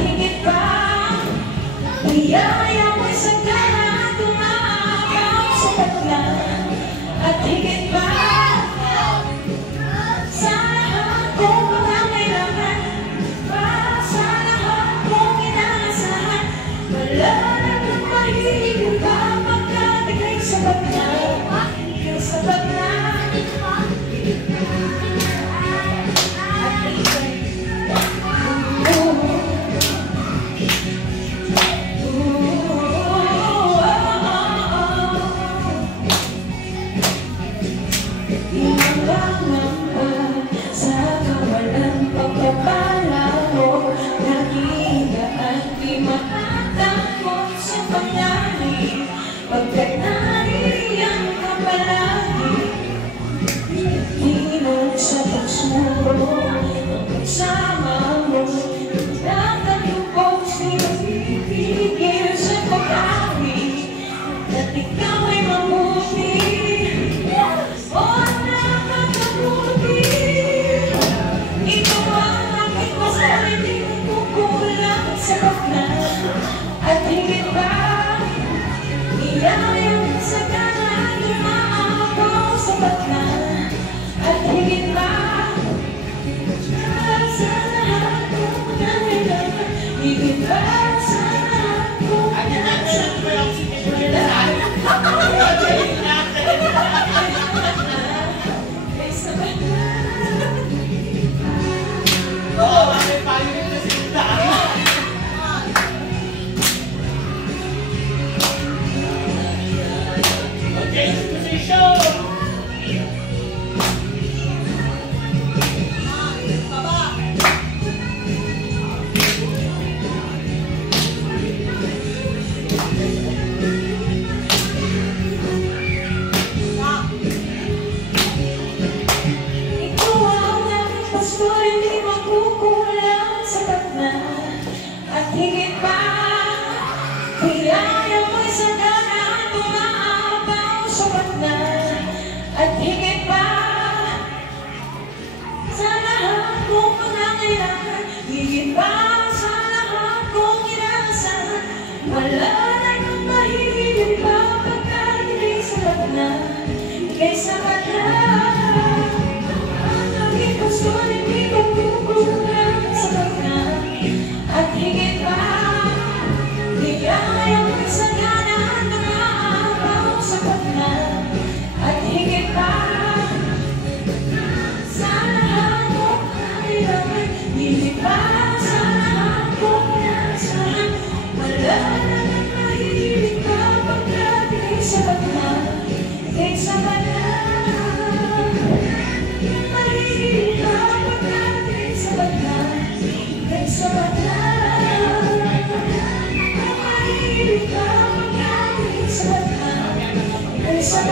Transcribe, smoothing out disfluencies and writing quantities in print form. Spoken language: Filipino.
higit pa. Biyaya mo'y sagana, tumaapaw sa pagla. At higit pa, sa lahat kong pangangailangan, para sa lahat kong inaasahan, wala na kang mahihigit pa, pagkat ika'y sapat na, ika'y sapat na. Pagkat nariyan ka palagi, hinong sa pagsuro, ang pagsama mo, nagtatubog sa'yo, pipigil sa pag-awi, at ikaw ay mabuti, o nakakabuti. Ito ang aking masalit, di kukulang sa bakla, at higit pa. Iyayang sa kanan, lumaapaw sa bakla. At higit pa, sa lahat kong nangailangan, higit pa sa lahat kong nangailangan, ay sa bakla. Oo, bakit pangit na sinta? At higit pa, biyaya mo'y sagana, tumaapaw sa bakla. At higit pa, sa lahat kong pangangailangan, higit pa sa lahat kong inaasahan, wala na kang mahihigit pa, pagkat ika'y sapat na, ika'y sapat na. Ang aking gusto ay di ko kukulang sa bakla. At higit pa, biyaya mo'y sagana, tumaapaw sa bakla. At higit pa, sa lahat kong kailangan, higit pa sa lahat kong inaasahan, wala na kang mahihigit pa, pagkat ika'y sapat na, ika'y sapat na. Mahihigit pa, pagkat ika'y sapat na, ika'y sapat na. Sa